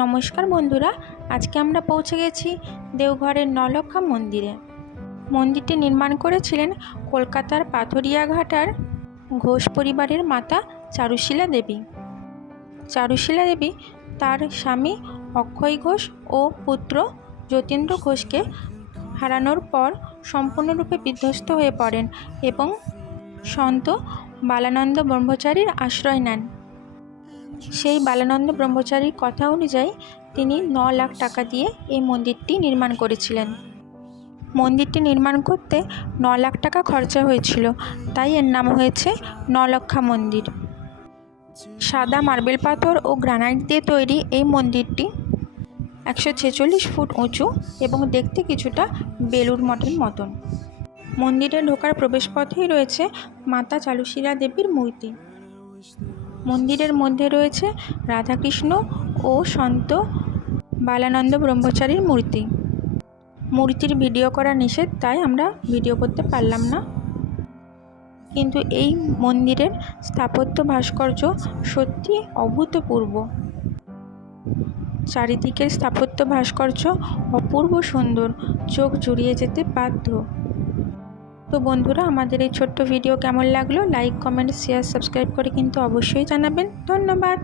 নমস্কার বন্ধুরা, আজকে আমরা পৌঁছে গেছি দেওঘরের নলক্ষা মন্দিরে। মন্দিরটি নির্মাণ করেছিলেন কলকাতার পাথরিয়াঘাটার ঘোষ পরিবারের মাতা চারুশীলা দেবী। চারুশীলা দেবী তার স্বামী অক্ষয় ঘোষ ও পুত্র যতীন্দ্র ঘোষকে হারানোর পর সম্পূর্ণরূপে বিধ্বস্ত হয়ে পড়েন এবং সন্ত বালানন্দ ব্রহ্মচারীর আশ্রয় নেন। সেই বালানন্দ ব্রহ্মচারীর কথা অনুযায়ী তিনি 9 লাখ টাকা দিয়ে এই মন্দিরটি নির্মাণ করেছিলেন। মন্দিরটি নির্মাণ করতে 9 লাখ টাকা খরচা হয়েছিল, তাই এর নাম হয়েছে নলক্ষা মন্দির। সাদা মার্বেল পাথর ও গ্রানাইট দিয়ে তৈরি এই মন্দিরটি 146 ফুট উঁচু এবং দেখতে কিছুটা বেলুড় মঠের মতন। মন্দিরে ঢোকার প্রবেশপথেই রয়েছে মাতা চারুশীলা দেবীর মূর্তি। মন্দিরের মধ্যে রয়েছে রাধাকৃষ্ণ ও সন্ত বালানন্দ ব্রহ্মচারীর মূর্তি। মূর্তির ভিডিও করা নিষেধ, তাই আমরা ভিডিও করতে পারলাম না, কিন্তু এই মন্দিরের স্থাপত্য ভাস্কর্য সত্যি অভূতপূর্ব। চারিদিকের স্থাপত্য ভাস্কর্য অপূর্ব সুন্দর, চোখ জুড়িয়ে যেতে বাধ্য। তো বন্ধুরা, আমাদের এই ছোট্ট ভিডিও কেমন লাগলো লাইক, কমেন্ট, শেয়ার, সাবস্ক্রাইব করে কিন্তু অবশ্যই জানাবেন। ধন্যবাদ।